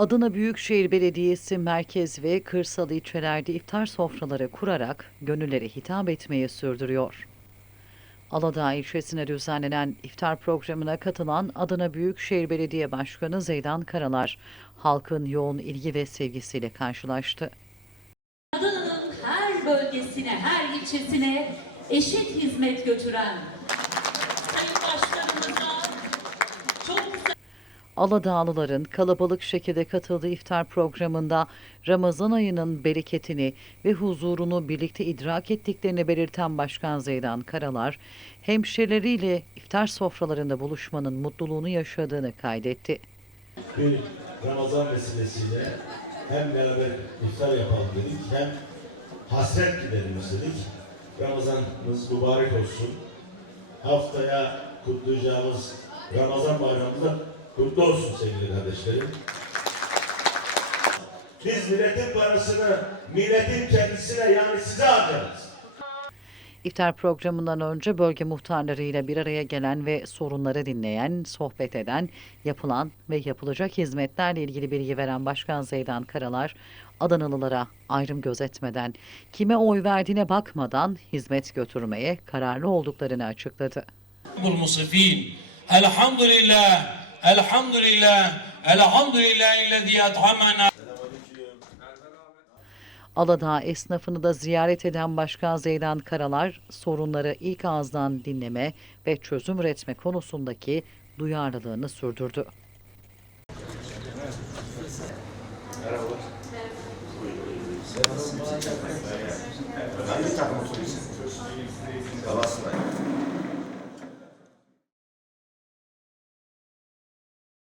Adana Büyükşehir Belediyesi merkez ve kırsal ilçelerde iftar sofraları kurarak gönüllere hitap etmeyi sürdürüyor. Aladağ ilçesine düzenlenen iftar programına katılan Adana Büyükşehir Belediye Başkanı Zeydan Karalar, halkın yoğun ilgi ve sevgisiyle karşılaştı. Adana'nın her bölgesine, her ilçesine eşit hizmet götüren Aladağlıların kalabalık şekilde katıldığı iftar programında Ramazan ayının bereketini ve huzurunu birlikte idrak ettiklerini belirten Başkan Zeydan Karalar, hemşerileriyle iftar sofralarında buluşmanın mutluluğunu yaşadığını kaydetti. bir Ramazan vesilesiyle hem beraber iftar yapalım dedik hem hasret gidelim istedik. Ramazanımız mübarek olsun. Haftaya kutlayacağımız Ramazan bayramımız da Kutlu olsun sevgili kardeşlerim. Biz milletin parasını milletin kendisine yani size harcarız. İftar programından önce bölge muhtarlarıyla bir araya gelen ve sorunları dinleyen, sohbet eden, yapılan ve yapılacak hizmetlerle ilgili bilgi veren Başkan Zeydan Karalar, Adanalılara ayrım gözetmeden, kime oy verdiğine bakmadan hizmet götürmeye kararlı olduklarını açıkladı. Elhamdülillah Elhamdülillah. Elhamdülillahillezî et'amena. Aladağ esnafını da ziyaret eden Başkan Zeydan Karalar, sorunları ilk ağızdan dinleme ve çözüm üretme konusundaki duyarlılığını sürdürdü. Merhaba. Merhaba. Buyurun. Hangi takım otobüsü?